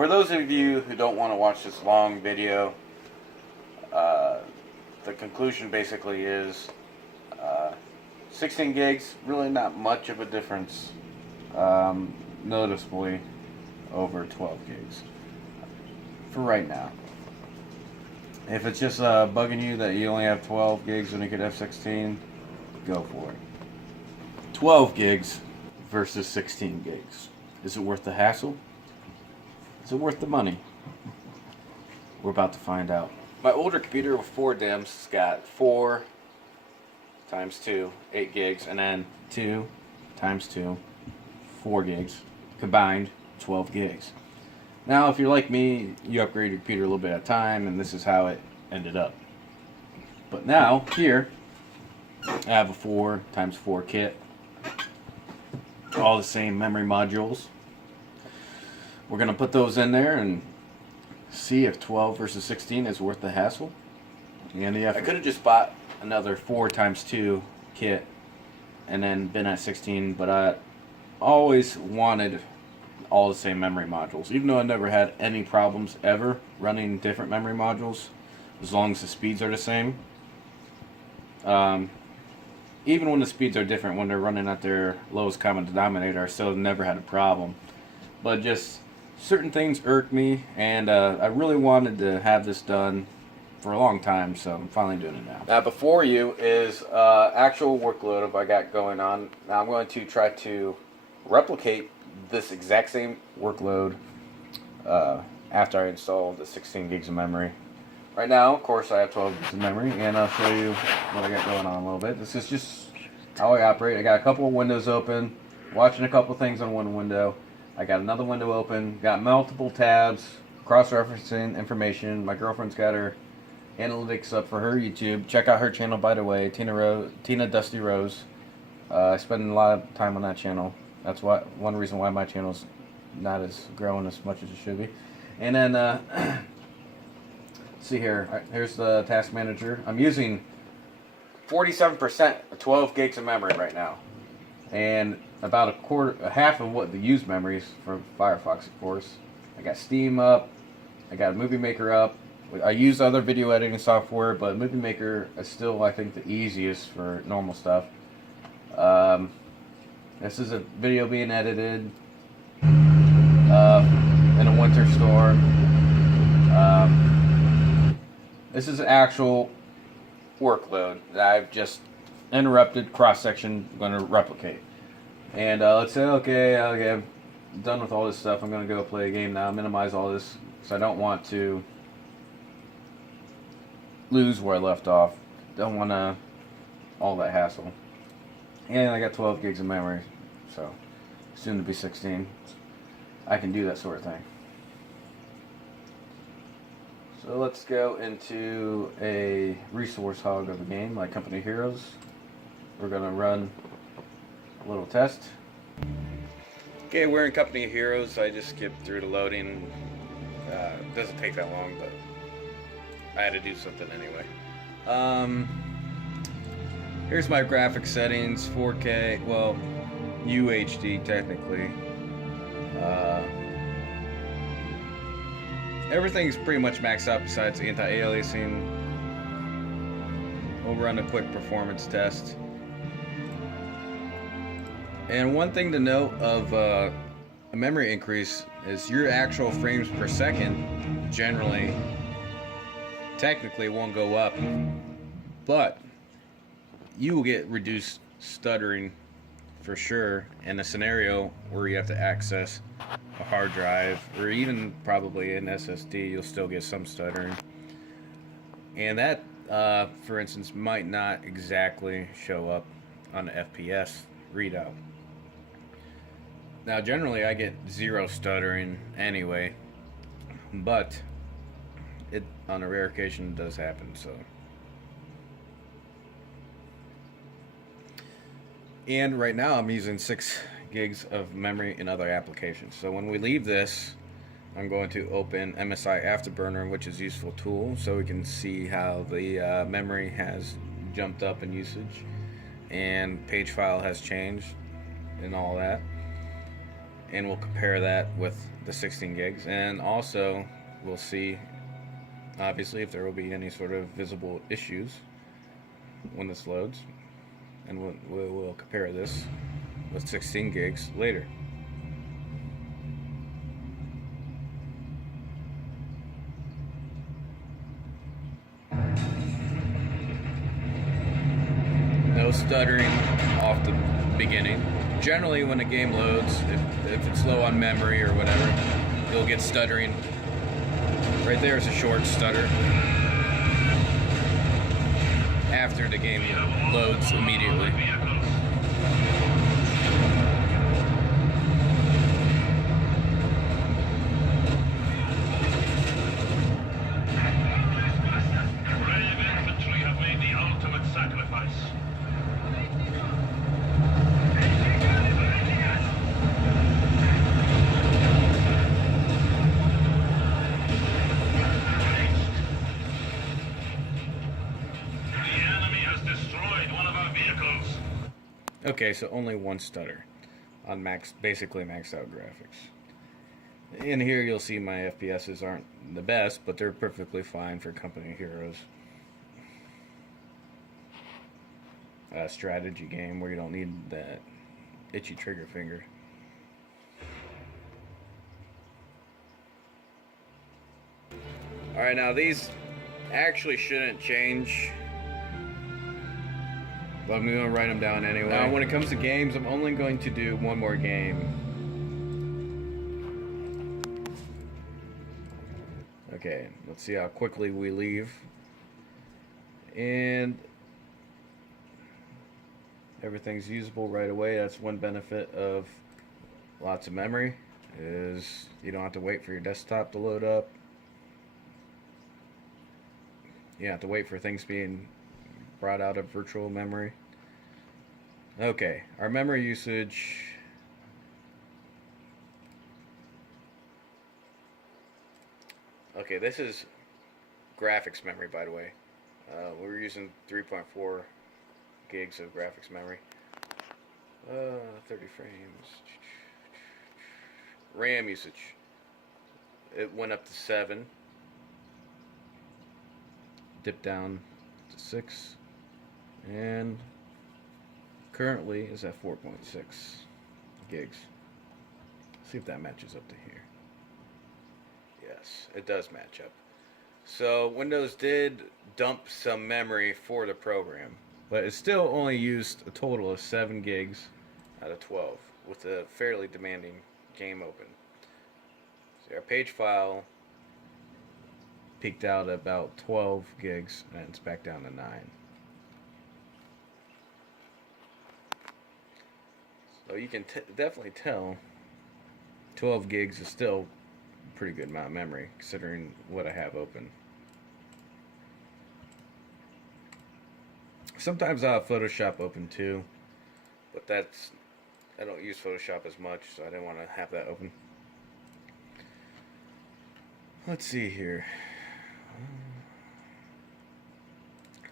For those of you who don't want to watch this long video, the conclusion basically is 16 gigs, really not much of a difference noticeably over 12 gigs for right now. If it's just bugging you that you only have 12 gigs when you could have 16, go for it. 12 gigs versus 16 gigs. Is it worth the hassle? Is it worth the money? We're about to find out. My older computer with 4 DIMMs has got 4 times 2, 8 gigs, and then 2 times 2, 4 gigs. Combined, 12 gigs. Now, if you're like me, you upgrade your computer a little bit at a time, and this is how it ended up. But now, here, I have a 4 times 4 kit. All the same memory modules. We're going to put those in there and see if 12 versus 16 is worth the hassle and the effort. I could have just bought another 4 times 2 kit and then been at 16, but I always wanted all the same memory modules, even though I never had any problems ever running different memory modules as long as the speeds are the same. Even when the speeds are different, when they're running at their lowest common denominator, I still never had a problem. But just certain things irked me, and I really wanted to have this done for a long time, so I'm finally doing it now. Now before you is actual workload of what I got going on. Now I'm going to try to replicate this exact same workload after I install the 16 gigs of memory. Right now, of course, I have 12 gigs of memory, and I'll show you what I got going on a little bit. This is just how I operate. I got a couple of windows open, watching a couple things on one window. I got another window open, got multiple tabs, cross-referencing information. My girlfriend's got her analytics up for her YouTube. Check out her channel, by the way, Tina Dusty Rose. I spend a lot of time on that channel. That's one reason why my channel's not as growing as much as it should be. And then, see here, here's the task manager. I'm using 47% of 12 gigs of memory right now. And about half of what the used memories for Firefox, of course. I got Steam up. I got Movie Maker up. I use other video editing software, but Movie Maker is still, I think, the easiest for normal stuff. This is a video being edited in a winter storm. This is an actual workload that I've just interrupted cross-section, going to replicate. And let's say, okay, I'm done with all this stuff. I'm going to go play a game now, minimize all this, because I don't want to lose where I left off. Don't want to all that hassle. And I got 12 gigs of memory, so soon to be 16. I can do that sort of thing. So let's go into a resource hog of a game like Company of Heroes. We're going to run a little test. Okay, we're in Company of Heroes. I just skipped through the loading. It doesn't take that long, but I had to do something anyway. Here's my graphics settings, 4K, well, UHD technically. Everything's pretty much maxed out besides anti-aliasing. We'll run a quick performance test. And one thing to note of a memory increase is your actual frames per second generally, technically won't go up, but you will get reduced stuttering for sure in a scenario where you have to access a hard drive or even probably an SSD. You'll still get some stuttering, and that for instance might not exactly show up on the FPS readout. Now generally I get 0 stuttering anyway, but it on a rare occasion does happen. So, and right now I'm using 6 gigs of memory in other applications. So when we leave this, I'm going to open MSI Afterburner, which is a useful tool, so we can see how the memory has jumped up in usage and page file has changed and all that. and we'll compare that with the 16 gigs, and also we'll see obviously if there will be any sort of visible issues when this loads, and we'll compare this with 16 gigs later. No stuttering off the beginning. Generally, when a game loads, if it's low on memory or whatever, you'll get stuttering. Right there is a short stutter after the game loads immediately. Okay, so only one stutter on basically maxed out graphics. In here you'll see my FPSs aren't the best, but they're perfectly fine for company heroes. A strategy game where you don't need that itchy trigger finger. Alright, now these actually shouldn't change, but I'm going to write them down anyway. Now, when it comes to games, I'm only going to do one more game. Okay, let's see how quickly we leave. And everything's usable right away. That's one benefit of lots of memory, is you don't have to wait for your desktop to load up. You have to wait for things being brought out of virtual memory. Okay, our memory usage. Okay, this is graphics memory, by the way. We're using 3.4 gigs of graphics memory. 30 frames. RAM usage. It went up to 7. Dipped down to 6. And currently is at 4.6 gigs. See if that matches up to here. Yes, it does match up. So Windows did dump some memory for the program, but it still only used a total of 7 gigs out of 12 with a fairly demanding game open. So our page file peaked out at about 12 gigs and it's back down to 9. So you can definitely tell 12 gigs is still a pretty good amount of memory considering what I have open. Sometimes I'll have Photoshop open too, but I don't use Photoshop as much, so I didn't want to have that open. Let's see here.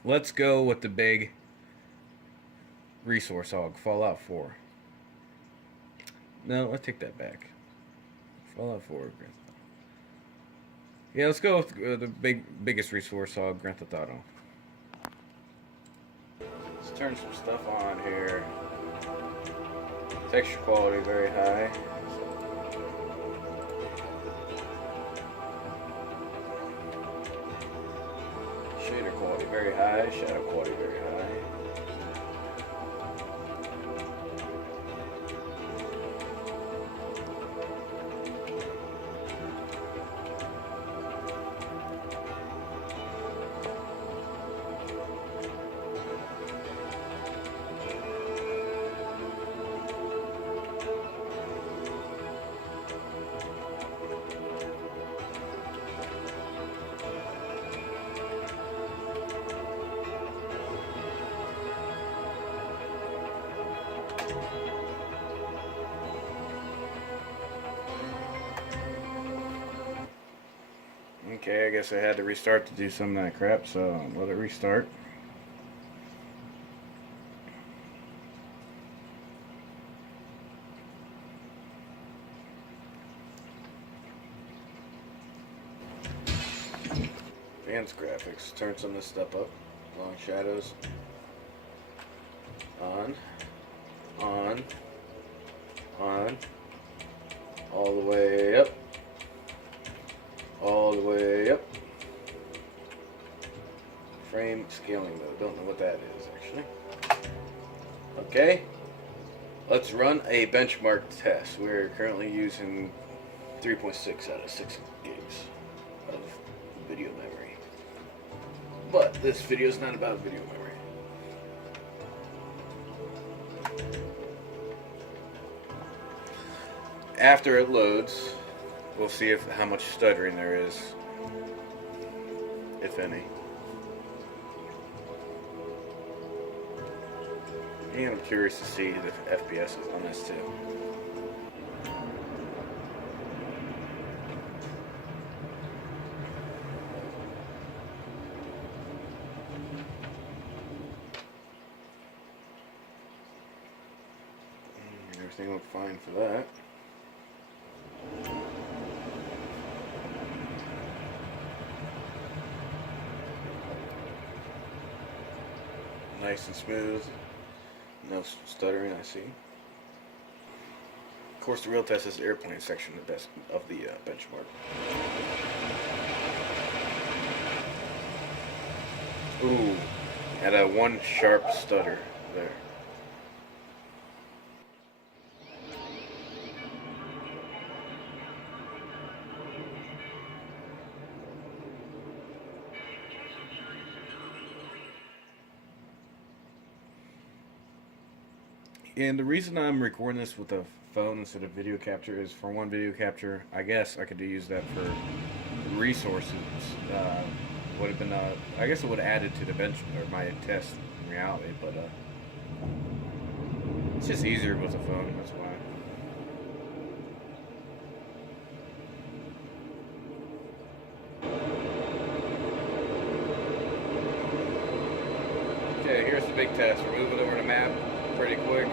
Let's go with the big resource hog, Fallout 4. No, let's take that back. Fallout 4, Grand Theft Auto. Yeah, let's go with the biggest resource hog, Grand Theft Auto. Let's turn some stuff on here. Texture quality very high. Shader quality very high. Shadow quality very high. Okay, I guess I had to restart to do some of that crap, so let it restart. advanced graphics. Turn some of this stuff up. Long shadows. On. On. On. All the way up. All the way up. Frame scaling mode. Don't know what that is actually. Okay. Let's run a benchmark test. We're currently using 3.6 out of 6 gigs of video memory. But this video is not about video memory. After it loads, we'll see how much stuttering there is, if any. And I'm curious to see the FPS on this too. Everything looked fine for that. Nice and smooth. No stuttering, I see. Of course, the real test is the airplane section of the benchmark. Ooh, had a one sharp stutter there. And the reason I'm recording this with a phone instead of video capture is, for one, video capture, I guess I could use that for resources. Would have been, I guess it would have added to the bench or my test in reality, but it's just easier with a phone. That's why. Okay, here's the big test. We're moving over to map pretty quick.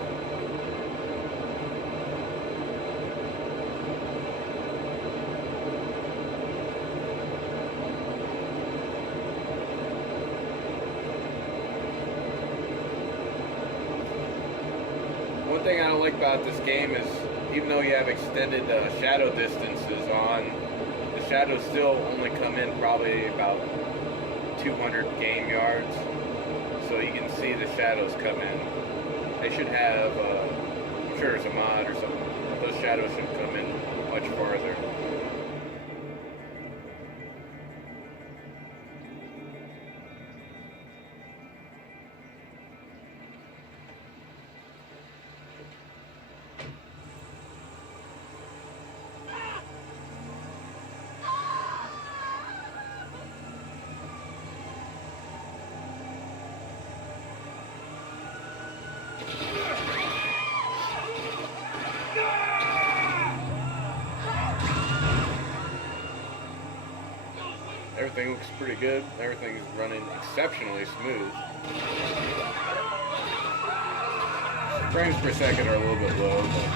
One thing I don't like about this game is, even though you have extended shadow distances on, the shadows still only come in probably about 200 game yards, so you can see the shadows come in. They should have, I'm sure there's a mod or something, but those shadows should come in much farther. Everything looks pretty good. Everything's running exceptionally smooth. Frames per second are a little bit low, but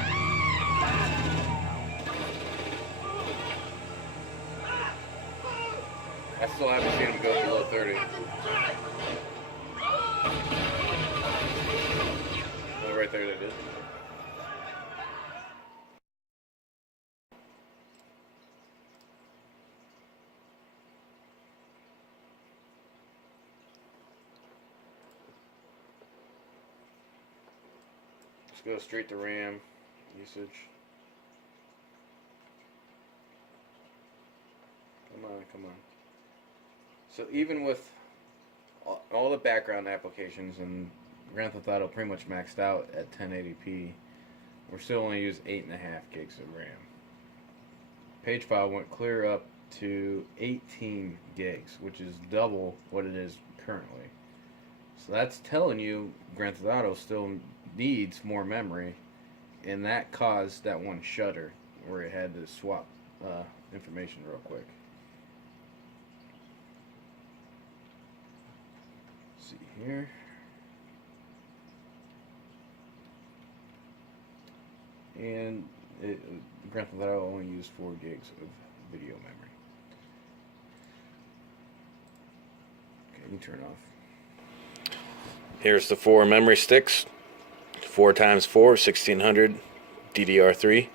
I still haven't seen them go below 30. Oh, right there that is. Let's go straight to RAM usage. Come on, come on. So even with all the background applications, and Grand Theft Auto pretty much maxed out at 1080p, we're still only using 8.5 gigs of RAM. Page file went clear up to 18 gigs, which is double what it is currently. So that's telling you Grand Theft Auto still needs more memory, and that caused that one shutter where it had to swap information real quick. Let's see here. And Grand Theft Auto only used 4 gigs of video memory. turn off. Here's the 4 memory sticks. 4x4, 1600 DDR3.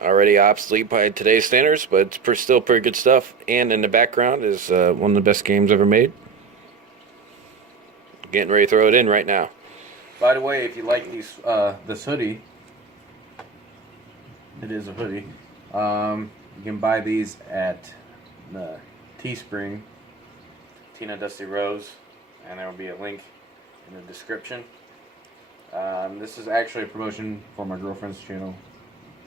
Already obsolete by today's standards, but it's still pretty good stuff. And in the background is one of the best games ever made. Getting ready to throw it in right now. By the way, if you like these, this hoodie, it is a hoodie. You can buy these at Teespring, Tina Dusty Rose, and there will be a link in the description. This is actually a promotion for my girlfriend's channel.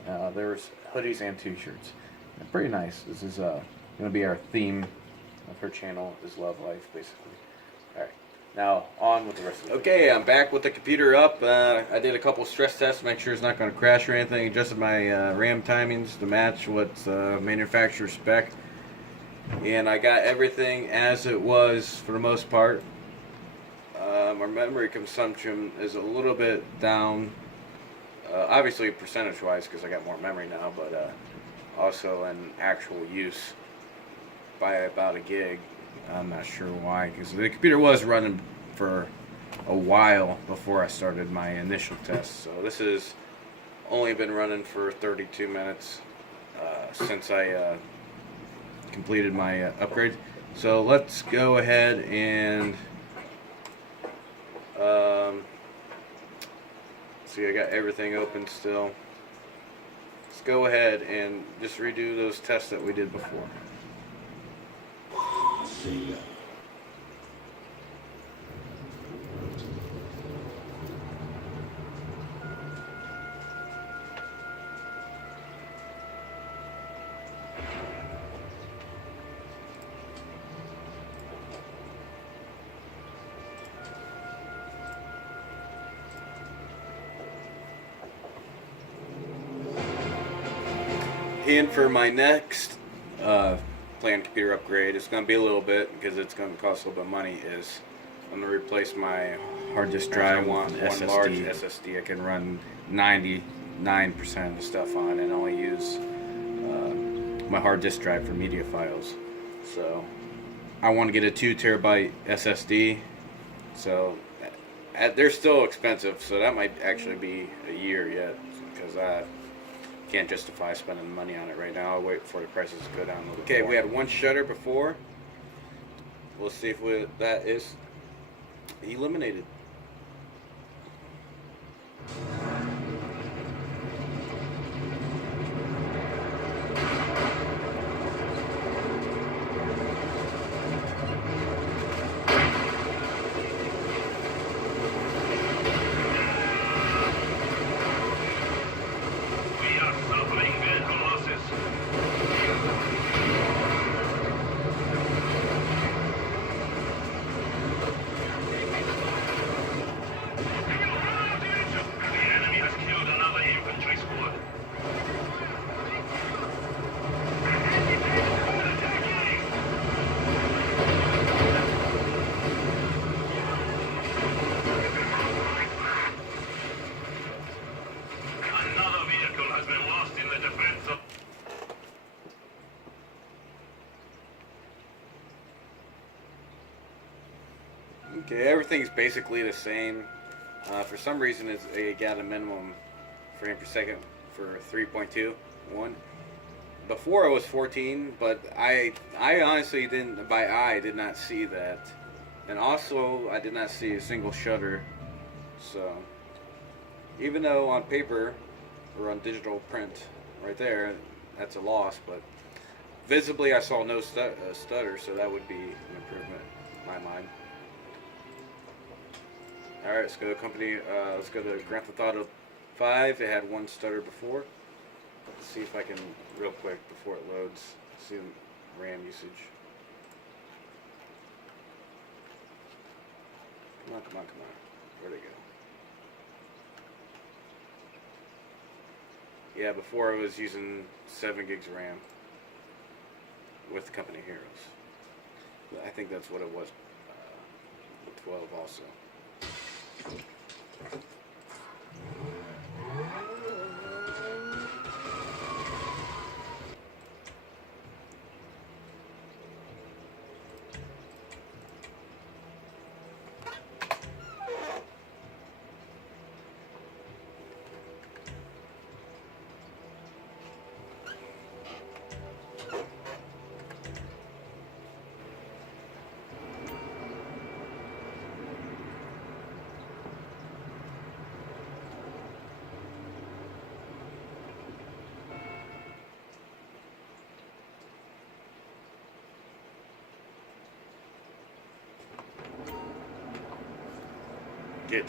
There's hoodies and t-shirts. They're pretty nice. This is going to be our theme of her channel, is love life, basically. Alright, now on with the rest of it. Okay, I'm back with the computer up. I did a couple stress tests to make sure it's not going to crash or anything. Adjusted my RAM timings to match what's manufacturer spec. And I got everything as it was for the most part. Our memory consumption is a little bit down. Obviously percentage-wise because I got more memory now, but also in actual use by about a gig. I'm not sure why, because the computer was running for a while before I started my initial test. So this has only been running for 32 minutes since I completed my upgrade. So let's go ahead and see, I got everything open still. Let's go ahead and just redo those tests that we did before. See ya. And for my next planned computer upgrade, it's going to be a little bit because it's going to cost a little bit of money. Is I'm going to replace my hard disk drive. I want one large SSD I can run 99% of the stuff on and only use my hard disk drive for media files. So I want to get a 2 terabyte SSD. So they're still expensive, so that might actually be a year yet because I can't justify spending money on it right now. I'll wait for the prices to go down a little bit. Okay, we had one shutter before. We'll see if that is eliminated. Okay, everything's basically the same. For some reason, it got a minimum frame per second for 3.21. Before it was 14, but I honestly didn't, by eye, did not see that. And also, I did not see a single shutter. So, even though on paper, or on digital print, right there, that's a loss, but visibly I saw no stutter, so that would be an improvement in my mind. Alright, let's go to let's go to Grand Theft Auto 5. It had one stutter before. Let's see if I can, real quick, before it loads, see the RAM usage. Come on, come on, come on. Where'd it go? Yeah, before I was using 7 gigs of RAM with Company Heroes. I think that's what it was with 12 also. it.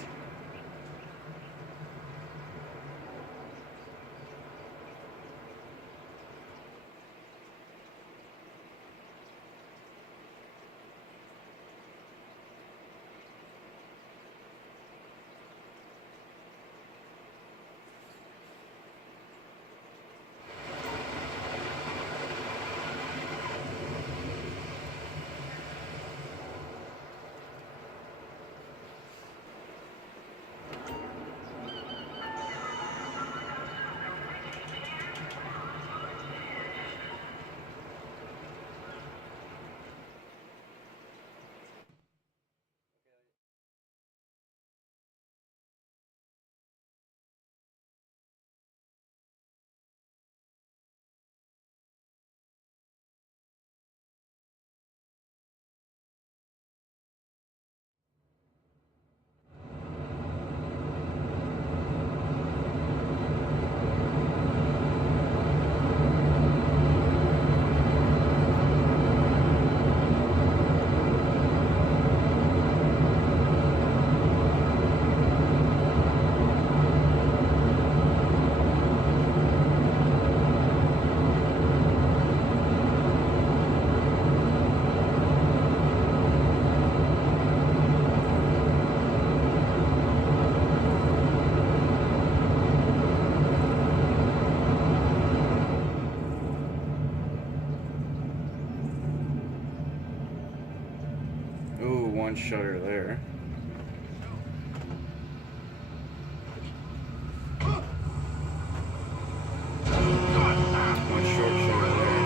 Ooh, one shutter there. One short shutter there.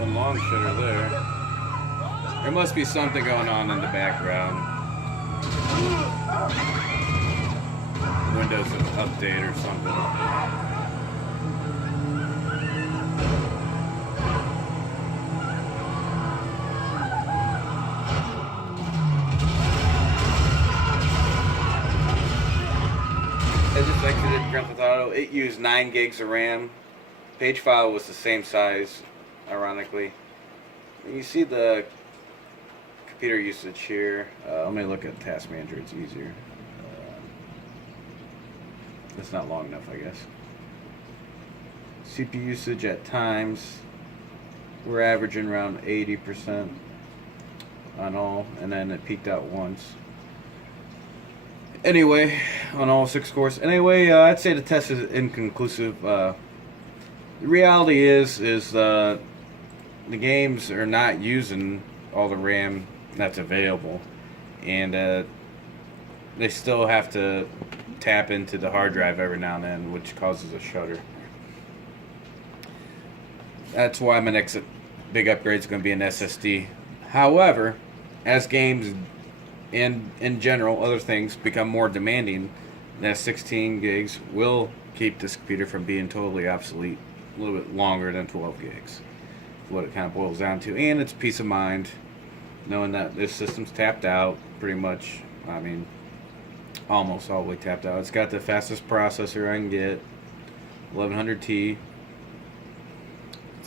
One long shutter there. There must be something going on in the background. Windows update or something. I just exited Grand Theft Auto. It used 9 gigs of RAM. Page file was the same size, ironically. You see the computer usage here. Let me look at Task Manager, it's easier. It's not long enough, I guess. CPU usage at times, we're averaging around 80% on all, and then it peaked out once. Anyway, on all 6 cores. Anyway, I'd say the test is inconclusive. The reality is the games are not using all the RAM that's available, and they still have to tap into the hard drive every now and then, which causes a shudder. That's why my next big upgrade is going to be an SSD. However, as games and in general other things become more demanding, that 16 gigs will keep this computer from being totally obsolete a little bit longer than 12 gigs. What it kind of boils down to, and it's peace of mind knowing that this system's tapped out pretty much. I mean, almost all the way tapped out. It's got the fastest processor I can get, 1100T.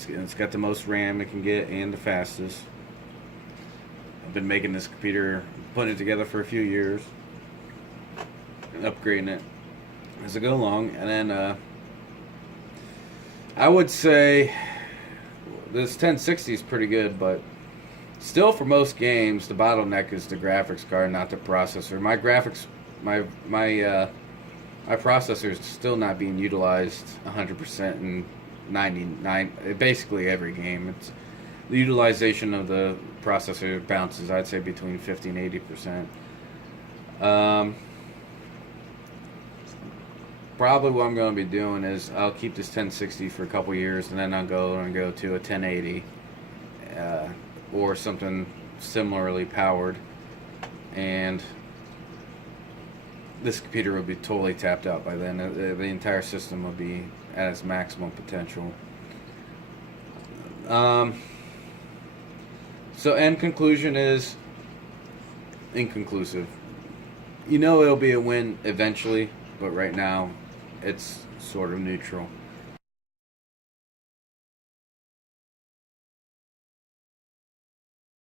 It's got the most RAM it can get and the fastest. I've been making this computer, putting it together for a few years, upgrading it as I go along, and then I would say this 1060 is pretty good, but still for most games the bottleneck is the graphics card, not the processor. My graphics, my processor is still not being utilized 100% in 99, basically every game. It's the utilization of the processor bounces, I'd say, between 50 and 80%. Probably what I'm going to be doing is I'll keep this 1060 for a couple years, and then I'll go to a 1080 or something similarly powered, and this computer will be totally tapped out by then. The entire system will be at its maximum potential. So end conclusion is inconclusive. You know it'll be a win eventually, but right now it's sort of neutral.